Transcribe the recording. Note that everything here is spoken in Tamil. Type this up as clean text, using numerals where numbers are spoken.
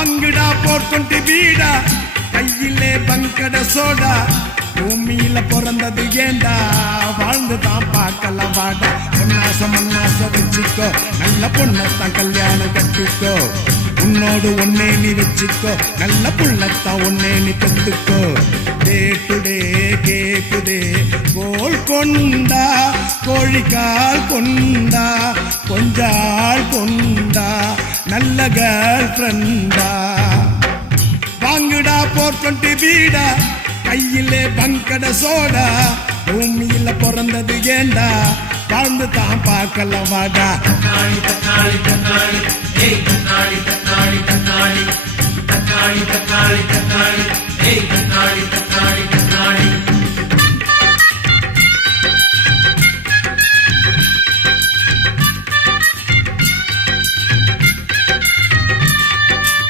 வாங்குடா 420 வீடா கையிலே பங்கட சோடா பூமியில பிறந்தது ஏண்டா வாழ்ந்து தான் பார்க்கலாம் வாடா பொன்னாசம் மண்ணாசம் வச்சுக்கோ நல்ல பொண்ணத்தான் கல்யாணம் கட்டிக்கோ உன்னோடு ஒன்னே நீ வச்சுக்கோ நல்ல புள்ளத்தான் ஒன்னே நீ கத்துக்கோ டே டுடே கேக்குதே கோல் கொண்டா கோழிக்கால் கொண்டா கொஞ்சாள் கொண்டா நல்ல கேர்ள் ஃப்ரெண்டா வாங்குடா 420 வீடா கையிலே பங்கட சோடா பூமியில பிறந்தது ஏண்டா வாழ்ந்து தான் பார்க்கலாம் வாடா தக்காளி தக்காளி தக்காளி ஏய் தக்காளி தக்காளி தக்காளி